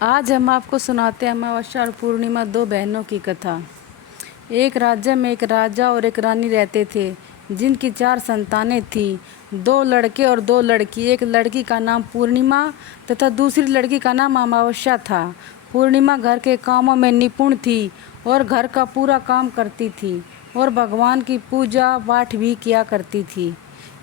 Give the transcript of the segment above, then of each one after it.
आज हम आपको सुनाते हैं अमावस्या और पूर्णिमा, दो बहनों की कथा। एक राज्य में एक राजा और एक रानी रहते थे, जिनकी 4 संतानें थीं, 2 लड़के और 2 लड़की। एक लड़की का नाम पूर्णिमा तथा दूसरी लड़की का नाम अमावस्या था। पूर्णिमा घर के कामों में निपुण थी और घर का पूरा काम करती थी और भगवान की पूजा पाठ भी किया करती थी।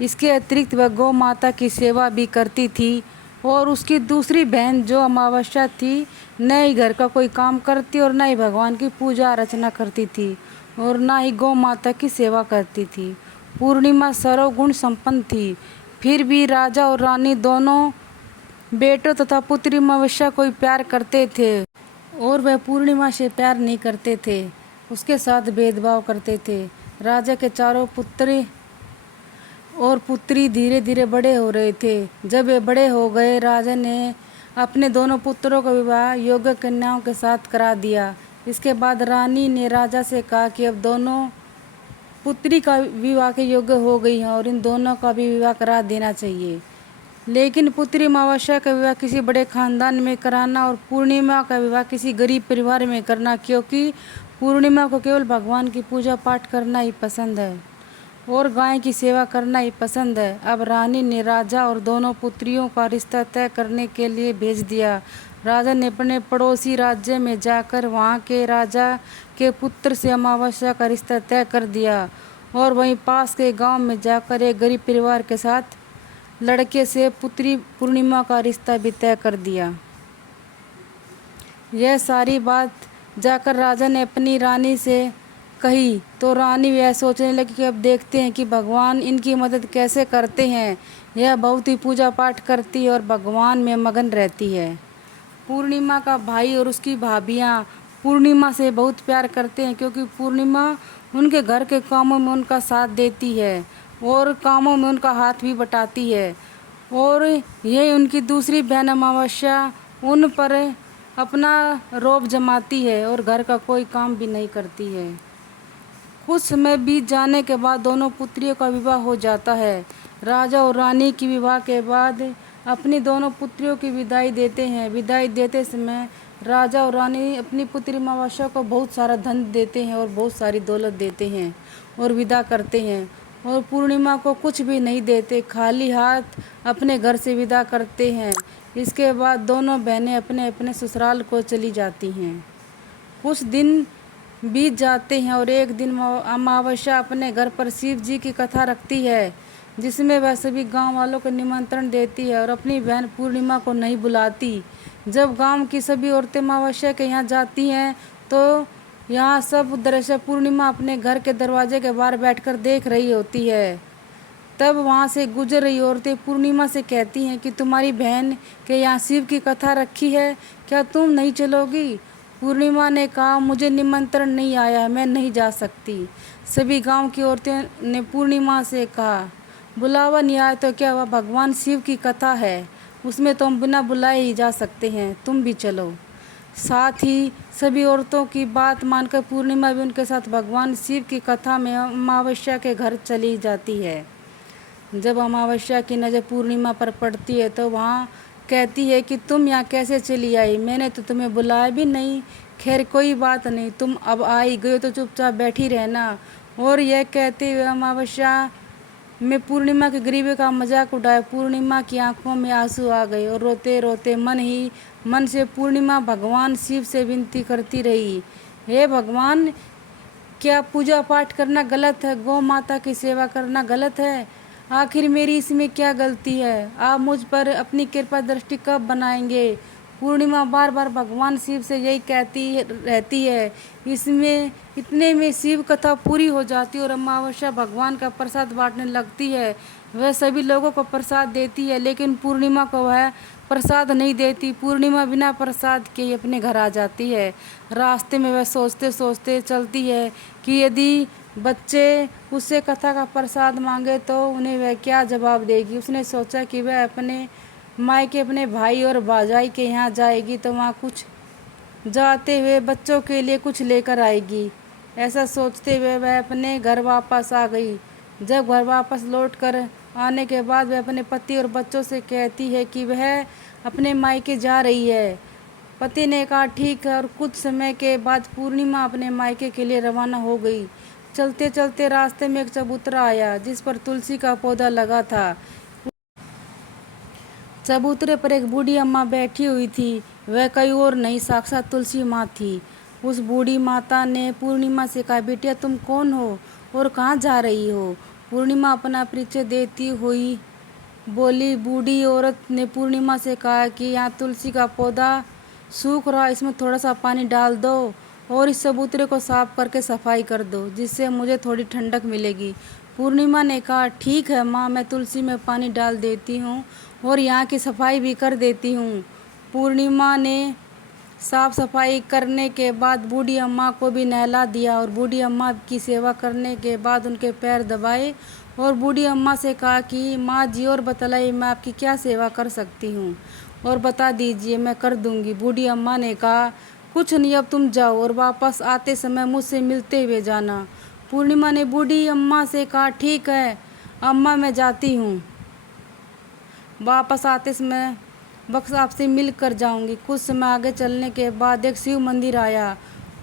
इसके अतिरिक्त वह गौ माता की सेवा भी करती थी। और उसकी दूसरी बहन जो अमावस्या थी, न ही घर का कोई काम करती और न ही भगवान की पूजा अर्चना करती थी और न ही गौ माता की सेवा करती थी। पूर्णिमा सर्वगुण संपन्न थी, फिर भी राजा और रानी दोनों बेटों तथा पुत्री अमावस्या को प्यार करते थे और वह पूर्णिमा से प्यार नहीं करते थे, उसके साथ भेदभाव करते थे। राजा के चारों पुत्र और पुत्री धीरे धीरे बड़े हो रहे थे। जब वे बड़े हो गए, राजा ने अपने दोनों पुत्रों का विवाह योग्य कन्याओं के साथ करा दिया। इसके बाद रानी ने राजा से कहा कि अब दोनों पुत्री का विवाह के योग्य हो गई हैं और इन दोनों का भी विवाह करा देना चाहिए। लेकिन पुत्री अमावस्या का विवाह किसी बड़े खानदान में कराना और पूर्णिमा का विवाह किसी गरीब परिवार में करना, क्योंकि पूर्णिमा को केवल भगवान की पूजा पाठ करना ही पसंद है और गाय की सेवा करना ही पसंद है। अब रानी ने राजा और दोनों पुत्रियों का रिश्ता तय करने के लिए भेज दिया। राजा ने अपने पड़ोसी राज्य में जाकर वहां के राजा के पुत्र से अमावस्या का रिश्ता तय कर दिया और वहीं पास के गांव में जाकर एक गरीब परिवार के साथ लड़के से पुत्री पूर्णिमा का रिश्ता भी तय कर दिया। यह सारी बात जाकर राजा ने अपनी रानी से कही तो रानी यह सोचने लगी कि अब देखते हैं कि भगवान इनकी मदद कैसे करते हैं। यह बहुत ही पूजा पाठ करती है और भगवान में मगन रहती है। पूर्णिमा का भाई और उसकी भाभियाँ पूर्णिमा से बहुत प्यार करते हैं, क्योंकि पूर्णिमा उनके घर के कामों में उनका साथ देती है और कामों में उनका हाथ भी बटाती है। और यही उनकी दूसरी बहन अमावस्या उन पर अपना रौब जमाती है और घर का कोई काम भी नहीं करती है। कुछ समय बीत जाने के बाद दोनों पुत्रियों का विवाह हो जाता है। राजा और रानी की विवाह के बाद अपनी दोनों पुत्रियों की विदाई देते हैं। विदाई देते समय राजा और रानी अपनी पुत्री अमावस्या को बहुत सारा धन देते हैं और बहुत सारी दौलत देते हैं और विदा करते हैं, और पूर्णिमा को कुछ भी नहीं देते, खाली हाथ अपने घर से विदा करते हैं। इसके बाद दोनों बहनें अपने अपने ससुराल को चली जाती हैं। कुछ दिन बीत जाते हैं और एक दिन अमावस्या अपने घर पर शिव जी की कथा रखती है, जिसमें वह सभी गांव वालों को निमंत्रण देती है और अपनी बहन पूर्णिमा को नहीं बुलाती। जब गांव की सभी औरतें अमावस्या के यहाँ जाती हैं तो यहाँ सब दृश्य पूर्णिमा अपने घर के दरवाजे के बाहर बैठकर देख रही होती है। तब वहाँ से गुजर रही औरतें पूर्णिमा से कहती हैं कि तुम्हारी बहन के यहाँ शिव की कथा रखी है, क्या तुम नहीं चलोगी? पूर्णिमा ने कहा, मुझे निमंत्रण नहीं आया, मैं नहीं जा सकती। सभी गांव की औरतें ने पूर्णिमा से कहा, बुलावा नहीं आया तो क्या हुआ, भगवान शिव की कथा है, उसमें तो हम बिना बुलाए ही जा सकते हैं, तुम भी चलो। साथ ही सभी औरतों की बात मानकर पूर्णिमा भी उनके साथ भगवान शिव की कथा में अमावस्या के घर चली जाती है। जब अमावस्या की नज़र पूर्णिमा पर पड़ती है तो वहाँ कहती है कि तुम यहाँ कैसे चली आई, मैंने तो तुम्हें बुलाया भी नहीं। खैर कोई बात नहीं, तुम अब आ ही गए तो चुपचाप बैठी रहना। और यह कहते हुए अमावस्या में पूर्णिमा की गरीबी का मजाक उड़ाया। पूर्णिमा की आंखों में आंसू आ गए और रोते रोते मन ही मन से पूर्णिमा भगवान शिव से विनती करती रही, हे भगवान, क्या पूजा पाठ करना गलत है, गौ माता की सेवा करना गलत है? आखिर मेरी इसमें क्या गलती है? आप मुझ पर अपनी कृपा दृष्टि कब बनाएंगे? पूर्णिमा बार बार भगवान शिव से यही कहती रहती है। इसमें इतने में शिव कथा पूरी हो जाती है और अमावस्या भगवान का प्रसाद बांटने लगती है। वह सभी लोगों को प्रसाद देती है, लेकिन पूर्णिमा को वह प्रसाद नहीं देती। पूर्णिमा बिना प्रसाद के ही अपने घर आ जाती है। रास्ते में वह सोचते सोचते चलती है कि यदि बच्चे उससे कथा का प्रसाद मांगे तो उन्हें वह क्या जवाब देगी। उसने सोचा कि वह अपने मायके अपने भाई और भाजाई के यहाँ जाएगी तो वहाँ कुछ जाते हुए बच्चों के लिए कुछ लेकर आएगी। ऐसा सोचते हुए वह अपने घर वापस आ गई। जब घर वापस लौटकर आने के बाद वह अपने पति और बच्चों से कहती है कि वह अपने मायके जा रही है पति ने कहा ठीक है, और कुछ समय के बाद पूर्णिमा अपने मायके के लिए रवाना हो गई। चलते चलते रास्ते में एक चबूतरा आया जिस पर तुलसी का पौधा लगा था। चबूतरे पर एक बूढ़ी अम्मा बैठी हुई थी। वह कई और नहीं, साक्षात तुलसी माँ थी। उस बूढ़ी माता ने पूर्णिमा से कहा, बेटिया तुम कौन हो और कहाँ जा रही हो? पूर्णिमा अपना परिचय देती हुई बोली। बूढ़ी औरत ने पूर्णिमा से कहा कि यहाँ तुलसी का पौधा सूख रहा, इसमें थोड़ा सा पानी डाल दो और इस चबूतरे को साफ करके सफाई कर दो, जिससे मुझे थोड़ी ठंडक मिलेगी। पूर्णिमा ने कहा ठीक है माँ, मैं तुलसी में पानी डाल देती हूँ और यहाँ की सफाई भी कर देती हूँ। पूर्णिमा ने साफ सफाई करने के बाद बूढ़ी अम्मा को भी नहला दिया और बूढ़ी अम्मा की सेवा करने के बाद उनके पैर दबाए और बूढ़ी अम्मा से कहा कि माँ जी और बतलाइए मैं आपकी क्या सेवा कर सकती हूँ और बता दीजिए, मैं कर दूँगी। बूढ़ी अम्मा ने कहा कुछ नहीं, अब तुम जाओ और वापस आते समय मुझसे मिलते हुए जाना। पूर्णिमा ने बूढ़ी अम्मा से कहा ठीक है अम्मा, मैं जाती हूँ, वापस आते समय बक्स आपसे मिल कर जाऊंगी। कुछ समय आगे चलने के बाद एक शिव मंदिर आया।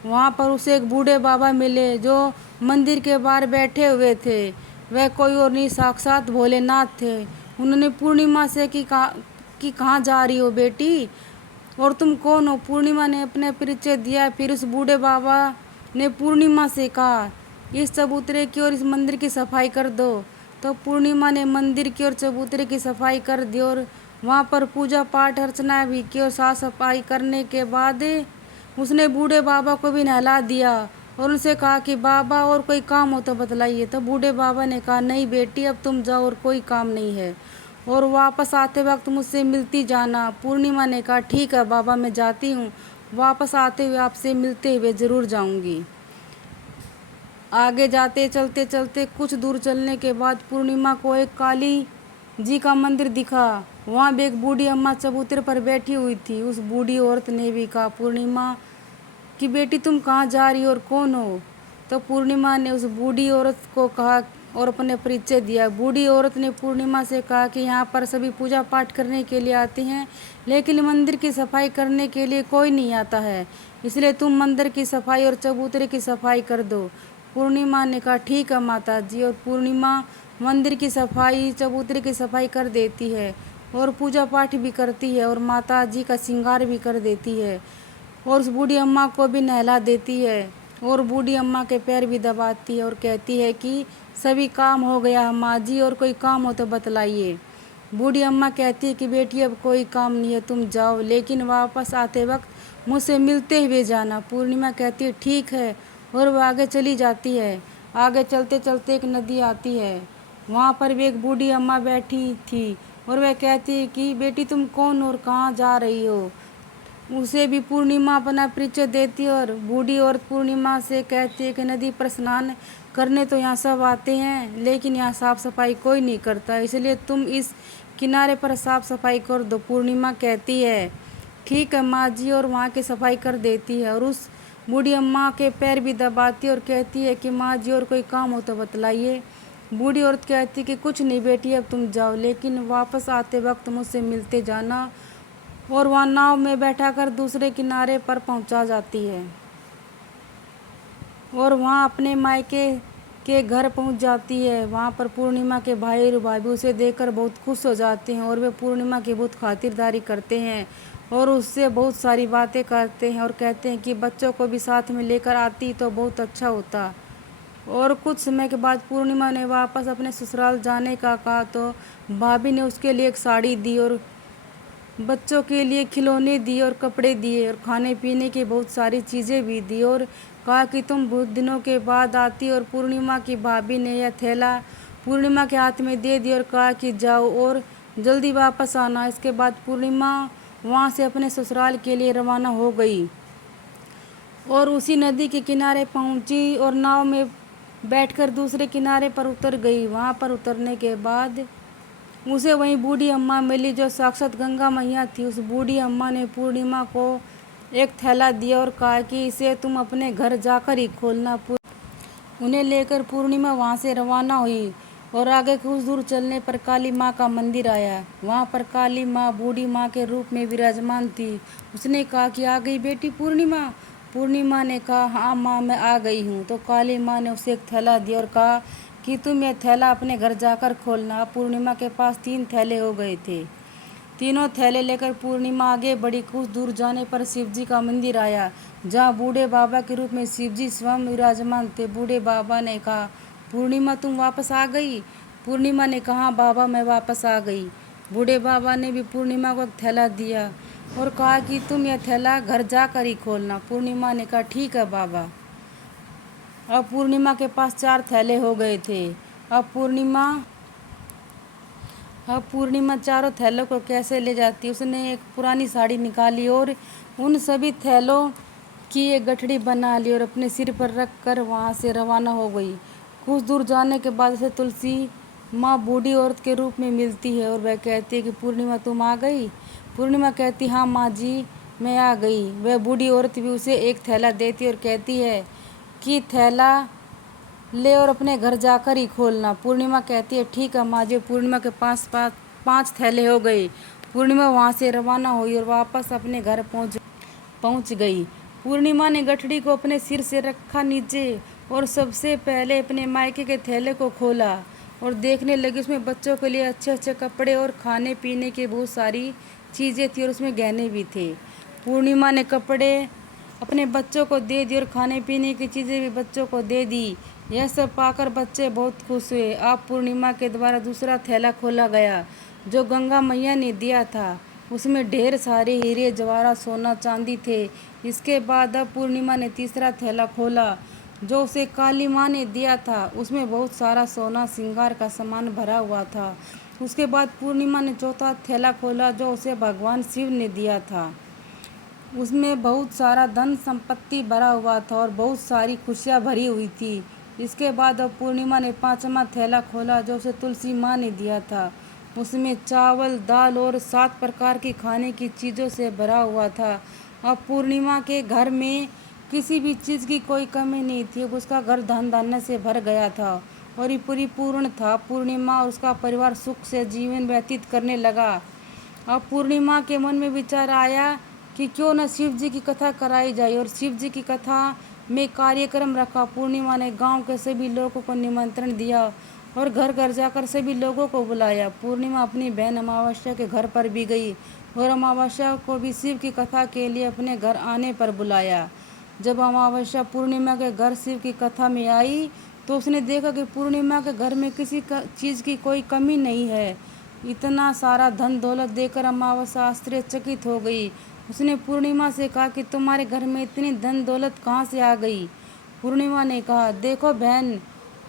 वहाँ पर उसे एक बूढ़े बाबा मिले जो मंदिर के बाहर बैठे हुए थे। वह कोई और नहीं, साक्षात भोलेनाथ थे। उन्होंने पूर्णिमा से कि कहाँ जा रही हो बेटी और तुम कौन हो? पूर्णिमा ने अपने परिचय दिया। फिर उस बूढ़े बाबा ने पूर्णिमा से कहा इस चबूतरे की और इस मंदिर की सफाई कर दो। तो पूर्णिमा ने मंदिर की और चबूतरे की सफाई कर दी और वहाँ पर पूजा पाठ अर्चना भी की और साफ सफाई करने के बाद उसने बूढ़े बाबा को भी नहला दिया और उनसे कहा कि बाबा और कोई काम हो तो बतलाइए। तो बूढ़े बाबा ने कहा नहीं बेटी, अब तुम जाओ और कोई काम नहीं है और वापस आते वक्त मुझसे मिलती जाना। पूर्णिमा ने कहा ठीक है बाबा, मैं जाती हूँ, वापस आते हुए आपसे मिलते हुए ज़रूर जाऊँगी। आगे जाते चलते चलते कुछ दूर चलने के बाद पूर्णिमा को एक काली जी का मंदिर दिखा। वहाँ भी एक बूढ़ी अम्मा चबूतरे पर बैठी हुई थी। उस बूढ़ी औरत ने भी कहा पूर्णिमा कि बेटी तुम कहाँ जा रही हो और कौन हो? तो पूर्णिमा ने उस बूढ़ी औरत को कहा और अपने परिचय दिया। बूढ़ी औरत ने पूर्णिमा से कहा कि यहाँ पर सभी पूजा पाठ करने के लिए आते हैं, लेकिन मंदिर की सफाई करने के लिए कोई नहीं आता है, इसलिए तुम मंदिर की सफाई और चबूतरे की सफाई कर दो। पूर्णिमा ने कहा ठीक है माता जी, और पूर्णिमा मंदिर की सफाई चबूतरे की सफाई कर देती है और पूजा पाठ भी करती है और माता जी का श्रृंगार भी कर देती है और उस बूढ़ी अम्मा को भी नहला देती है और बूढ़ी अम्मा के पैर भी दबाती है और कहती है कि सभी काम हो गया अम्मा जी, और कोई काम हो तो बतलाइए। बूढ़ी अम्मा कहती है कि बेटी अब कोई काम नहीं है, तुम जाओ, लेकिन वापस आते वक्त मुझसे मिलते हुए जाना। पूर्णिमा कहती है ठीक है और वो आगे चली जाती है। आगे चलते चलते एक नदी आती है। वहाँ पर भी एक बूढ़ी अम्मा बैठी थी और वह कहती है कि बेटी तुम कौन और कहाँ जा रही हो? उसे भी पूर्णिमा अपना परिचय देती है और बूढ़ी औरत पूर्णिमा से कहती है कि नदी पर स्नान करने तो यहाँ सब आते हैं, लेकिन यहाँ साफ सफाई कोई नहीं करता, इसलिए तुम इस किनारे पर साफ सफाई कर दो। पूर्णिमा कहती है ठीक है माँ जी, और वहाँ की सफाई कर देती है और उस बूढ़ी अम्मा के पैर भी दबाती है और कहती है कि माँ जी और कोई काम हो तो बतलाइए। बूढ़ी औरत कहती है कि कुछ नहीं बेटी, अब तुम जाओ, लेकिन वापस आते वक्त मुझसे मिलते जाना, और वहाँ नाव में बैठाकर दूसरे किनारे पर पहुँचा जाती है और वहाँ अपने मायके के घर पहुँच जाती है। वहाँ पर पूर्णिमा के भाई और भाभी उसे देखकर बहुत खुश हो जाते हैं और वे पूर्णिमा की बहुत खातिरदारी करते हैं और उससे बहुत सारी बातें करते हैं और कहते हैं कि बच्चों को भी साथ में लेकर आती तो बहुत अच्छा होता। और कुछ समय के बाद पूर्णिमा ने वापस अपने ससुराल जाने का कहा तो भाभी ने उसके लिए एक साड़ी दी और बच्चों के लिए खिलौने दिए और कपड़े दिए और खाने पीने की बहुत सारी चीज़ें भी दी और कहा कि तुम बहुत दिनों के बाद आती। और पूर्णिमा की भाभी ने यह थैला पूर्णिमा के हाथ में दे दिया और कहा कि जाओ और जल्दी वापस आना। इसके बाद पूर्णिमा वहाँ से अपने ससुराल के लिए रवाना हो गई और उसी नदी के किनारे पहुँची और नाव में बैठकर दूसरे किनारे पर उतर गई। वहाँ पर उतरने के बाद उसे वहीं बूढ़ी अम्मा मिली जो साक्षात गंगा मैया थी। उस बूढ़ी अम्मा ने पूर्णिमा को एक थैला दिया और कहा कि इसे तुम अपने घर जाकर ही खोलना। उन्हें लेकर पूर्णिमा वहाँ से रवाना हुई और आगे कुछ दूर चलने पर काली माँ का मंदिर आया। वहाँ पर काली माँ बूढ़ी माँ के रूप में विराजमान थी। उसने कहा कि आ गई बेटी पूर्णिमा। पूर्णिमा ने कहा हाँ माँ मैं आ गई हूँ। तो काली माँ ने उसे एक थैला दिया और कहा कि तुम यह थैला अपने घर जाकर खोलना। पूर्णिमा के पास 3 थैले हो गए थे। तीनों थैले लेकर पूर्णिमा आगे बढ़ी। कुछ दूर जाने पर शिवजी का मंदिर आया, जहाँ बूढ़े बाबा के रूप में शिवजी स्वयं विराजमान थे। बूढ़े बाबा ने कहा पूर्णिमा तुम वापस आ गई। पूर्णिमा ने कहा बाबा मैं वापस आ गई। बूढ़े बाबा ने भी पूर्णिमा को एक थैला दिया और कहा कि तुम यह थैला घर जाकर ही खोलना। पूर्णिमा ने कहा ठीक है बाबा। अब पूर्णिमा के पास 4 थैले हो गए थे। अब पूर्णिमा चारों थैलों को कैसे ले जाती। उसने एक पुरानी साड़ी निकाली और उन सभी थैलों की एक गठड़ी बना ली और अपने सिर पर रख कर वहाँ से रवाना हो गई। कुछ दूर जाने के बाद उसे तुलसी माँ बूढ़ी औरत के रूप में मिलती है और वह कहती है कि पूर्णिमा तुम आ गई। पूर्णिमा कहती हाँ माँ जी मैं आ गई। वह बूढ़ी औरत भी उसे एक थैला देती और कहती है कि थैला ले और अपने घर जाकर ही खोलना। पूर्णिमा कहती है ठीक है माँ जी। पूर्णिमा के पास 5 थैले हो गए। पूर्णिमा वहाँ से रवाना हुई और वापस अपने घर पहुँच गई। पूर्णिमा ने गठड़ी को अपने सिर से रखा नीचे और सबसे पहले अपने मायके के थैले को खोला और देखने लगी। उसमें बच्चों के लिए अच्छे अच्छे कपड़े और खाने पीने की बहुत सारी चीज़ें थी और उसमें गहने भी थे। पूर्णिमा ने कपड़े अपने बच्चों को दे दी और खाने पीने की चीज़ें भी बच्चों को दे दी। यह सब पाकर बच्चे बहुत खुश हुए। अब पूर्णिमा के द्वारा दूसरा थैला खोला गया जो गंगा मैया ने दिया था। उसमें ढेर सारे हीरे जवाहरात सोना चांदी थे। इसके बाद अब पूर्णिमा ने तीसरा थैला खोला जो उसे काली माँ ने दिया था। उसमें बहुत सारा सोना श्रृंगार का सामान भरा हुआ था। उसके बाद पूर्णिमा ने चौथा थैला खोला जो उसे भगवान शिव ने दिया था। उसमें बहुत सारा धन संपत्ति भरा हुआ था और बहुत सारी खुशियाँ भरी हुई थी। इसके बाद अब पूर्णिमा ने 5वां थैला खोला जो उसे तुलसी माँ ने दिया था। उसमें चावल दाल और 7 प्रकार की खाने की चीज़ों से भरा हुआ था। अब पूर्णिमा के घर में किसी भी चीज़ की कोई कमी नहीं थी। उसका घर धन धान्य से भर गया था और ये परिपूर्ण था। पूर्णिमा और उसका परिवार सुख से जीवन व्यतीत करने लगा। अब पूर्णिमा के मन में विचार आया कि क्यों न शिव जी की कथा कराई जाए और शिव जी की कथा में कार्यक्रम रखा। पूर्णिमा ने गांव के सभी लोगों को निमंत्रण दिया और घर घर जाकर सभी लोगों को बुलाया। पूर्णिमा अपनी बहन अमावस्या के घर पर भी गई और अमावस्या को भी शिव की कथा के लिए अपने घर आने पर बुलाया। जब अमावस्या पूर्णिमा के घर शिव की कथा में आई तो उसने देखा कि पूर्णिमा के घर में किसी चीज़ की कोई कमी नहीं है। इतना सारा धन दौलत देकर अमावस्या आश्चर्यचकित हो गई। उसने पूर्णिमा से कहा कि तुम्हारे घर में इतनी धन दौलत कहाँ से आ गई। पूर्णिमा ने कहा देखो बहन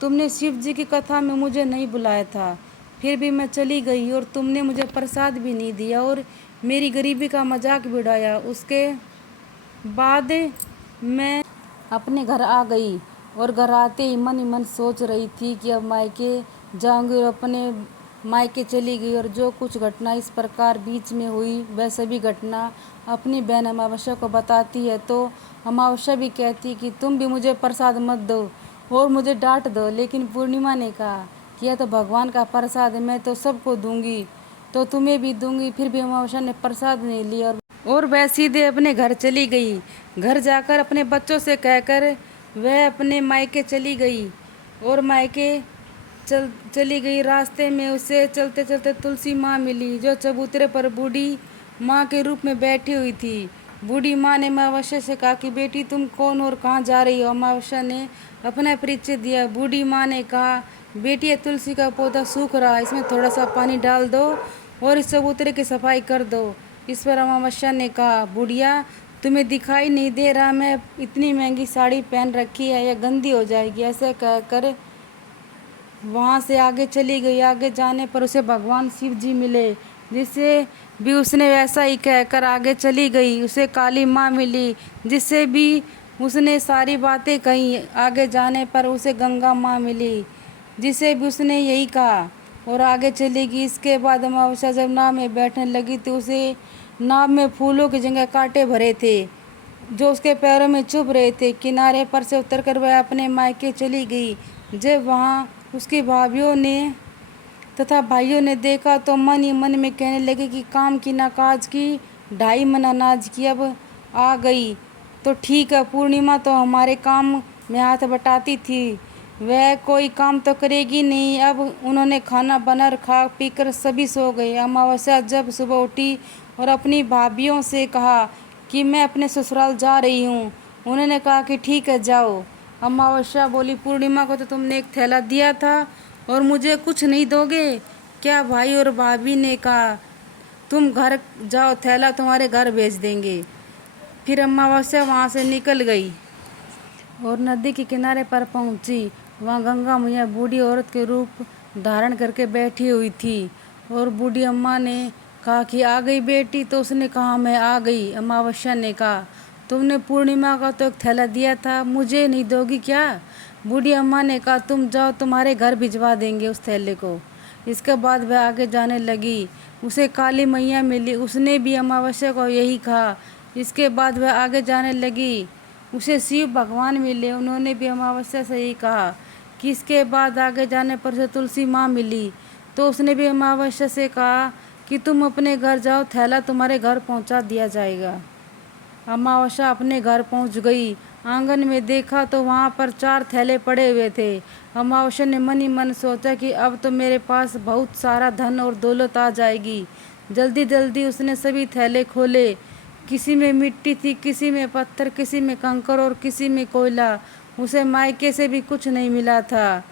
तुमने शिव जी की कथा में मुझे नहीं बुलाया था, फिर भी मैं चली गई और तुमने मुझे प्रसाद भी नहीं दिया और मेरी गरीबी का मजाक भी उड़ाया। उसके बाद मैं अपने घर आ गई और घर आते ही मन ही मन सोच रही थी कि अब मायके जाऊंगी और अपने मायके चली गई। और जो कुछ घटना इस प्रकार बीच में हुई वह सभी घटना अपनी बहन अमावस्या को बताती है। तो अमावस्या भी कहती कि तुम भी मुझे प्रसाद मत दो और मुझे डांट दो। लेकिन पूर्णिमा ने कहा कि यह तो भगवान का प्रसाद है, मैं तो सबको दूंगी तो तुम्हें भी दूंगी। फिर भी अमावस्या ने प्रसाद नहीं लिया और वह सीधे अपने घर चली गई। घर जाकर अपने बच्चों से कहकर वह अपने मायके चली गई और मायके चली गई। रास्ते में उसे चलते चलते तुलसी माँ मिली जो चबूतरे पर बूढ़ी माँ के रूप में बैठी हुई थी। बूढ़ी माँ ने अमावस्या से कहा कि बेटी तुम कौन और कहाँ जा रही हो। अमावस्या ने अपना परिचय दिया। बूढ़ी माँ ने कहा बेटी ये तुलसी का पौधा सूख रहा है, इसमें थोड़ा सा पानी डाल दो और इस चबूतरे की सफाई कर दो। इस पर अमावस्या ने कहा बुढ़िया तुम्हें दिखाई नहीं दे रहा मैं इतनी महंगी साड़ी पहन रखी है, यह गंदी हो जाएगी। ऐसे कहकर वहाँ से आगे चली गई। आगे जाने पर उसे भगवान शिव जी मिले जिससे भी उसने वैसा ही कहकर आगे चली गई। उसे काली माँ मिली जिससे भी उसने सारी बातें कही। आगे जाने पर उसे गंगा माँ मिली जिसे भी उसने यही कहा और आगे चली गई। इसके बाद अमावस्या जब नाव में बैठने लगी तो उसे नाव में फूलों की जगह कांटे भरे थे जो उसके पैरों में चुभ रहे थे। किनारे पर से उतरकर वह अपने मायके चली गई। जब वहाँ उसकी भाभीियों ने तथा भाइयों ने देखा तो मन ही मन में कहने लगे कि काम की ना काज की, 2.5 मन अनाज की अब आ गई तो ठीक है। पूर्णिमा तो हमारे काम में हाथ बटाती थी, वह कोई काम तो करेगी नहीं। अब उन्होंने खाना बनाकर खा पीकर सभी सो गए। अमावस्या जब सुबह उठी और अपनी भाभीियों से कहा कि मैं अपने ससुराल जा रही हूँ। उन्होंने कहा कि ठीक है जाओ। अमावस्या बोली, पूर्णिमा को तो तुमने एक थैला दिया था और मुझे कुछ नहीं दोगे क्या? भाई और भाभी ने कहा तुम घर जाओ, थैला तुम्हारे घर भेज देंगे। फिर अमावस्या वहाँ से निकल गई और नदी के किनारे पर पहुँची। वहाँ गंगा मैया बूढ़ी औरत के रूप धारण करके बैठी हुई थी और बूढ़ी अम्मा ने कहा कि आ गई बेटी? तो उसने कहा मैं आ गई। अमावस्या ने कहा तुमने पूर्णिमा का तो एक थैला दिया था, मुझे नहीं दोगी क्या? बूढ़ी अम्मा ने कहा तुम जाओ, तुम्हारे घर भिजवा देंगे उस थैले को। इसके बाद वह आगे जाने लगी। उसे काली मैया मिली, उसने भी अमावस्या को यही कहा। इसके बाद वह आगे जाने लगी। उसे शिव भगवान मिले, उन्होंने भी अमावस्या से यही कहा कि इसके बाद आगे जाने पर उसे तुलसी माँ मिली, तो उसने भी अमावस्या से कहा कि तुम अपने घर जाओ, थैला तुम्हारे घर पहुंचा दिया जाएगा। अमावस्या अपने घर पहुंच गई। आंगन में देखा तो वहां पर 4 थैले पड़े हुए थे। अमावस्या ने मन ही मन सोचा कि अब तो मेरे पास बहुत सारा धन और दौलत आ जाएगी। जल्दी जल्दी उसने सभी थैले खोले। किसी में मिट्टी थी, किसी में पत्थर, किसी में कंकर और किसी में कोयला। उसे मायके से भी कुछ नहीं मिला था,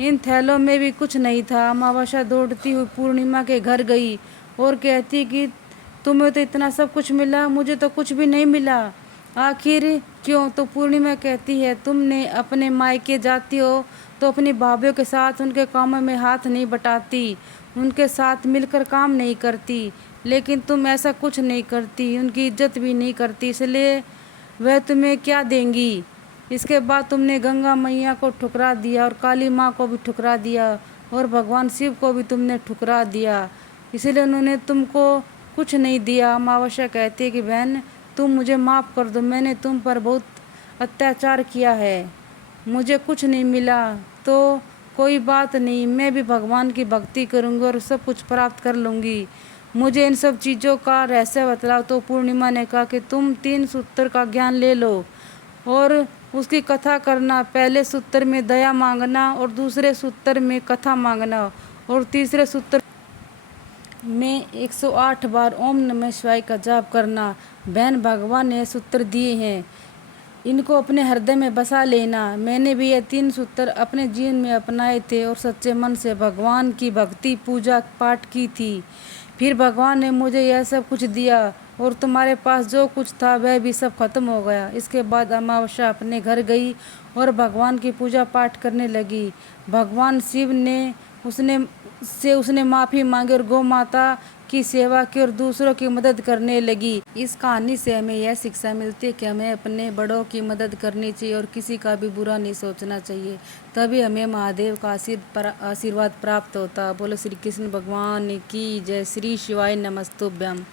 इन थैलों में भी कुछ नहीं था। अमावस्या दौड़ती हुई पूर्णिमा के घर गई और कहती कि तुम्हें तो इतना सब कुछ मिला, मुझे तो कुछ भी नहीं मिला, आखिर क्यों? तो पूर्णिमा कहती है तुमने अपने मायके जाती हो तो अपनी भाभीियों के साथ उनके कामों में हाथ नहीं बटाती, उनके साथ मिलकर काम नहीं करती, लेकिन तुम ऐसा कुछ नहीं करती, उनकी इज्जत भी नहीं करती, इसलिए वह तुम्हें क्या देंगी? इसके बाद तुमने गंगा मैया को ठुकरा दिया और काली माँ को भी ठुकरा दिया और भगवान शिव को भी तुमने ठुकरा दिया, इसलिए उन्होंने तुमको कुछ नहीं दिया। अमावस्या कहती है कि बहन तुम मुझे माफ़ कर दो, मैंने तुम पर बहुत अत्याचार किया है, मुझे कुछ नहीं मिला तो कोई बात नहीं, मैं भी भगवान की भक्ति करूँगी और सब कुछ प्राप्त कर लूँगी, मुझे इन सब चीज़ों का रहस्य बतलाओ। तो पूर्णिमा ने कहा कि तुम 3 सूत्र का ज्ञान ले लो और उसकी कथा करना। पहले सूत्र में दया मांगना और दूसरे सूत्र में कथा मांगना और तीसरे सूत्र में 108 बार ओम नमः शिवाय का जाप करना। बहन भगवान ने सूत्र दिए हैं, इनको अपने हृदय में बसा लेना। मैंने भी ये 3 सूत्र अपने जीवन में अपनाए थे और सच्चे मन से भगवान की भक्ति पूजा पाठ की थी। फिर भगवान ने मुझे यह सब कुछ दिया और तुम्हारे पास जो कुछ था वह भी सब खत्म हो गया। इसके बाद अमावस्या अपने घर गई और भगवान की पूजा पाठ करने लगी। भगवान शिव ने उसने माफ़ी मांगी और गौ माता की सेवा की और दूसरों की मदद करने लगी। इस कहानी से हमें यह शिक्षा मिलती है कि हमें अपने बड़ों की मदद करनी चाहिए और किसी का भी बुरा नहीं सोचना चाहिए, तभी हमें महादेव का आशीर्वाद प्राप्त होता। बोलो श्री कृष्ण भगवान की जय। श्री शिवाय नमस्तुभ्यम।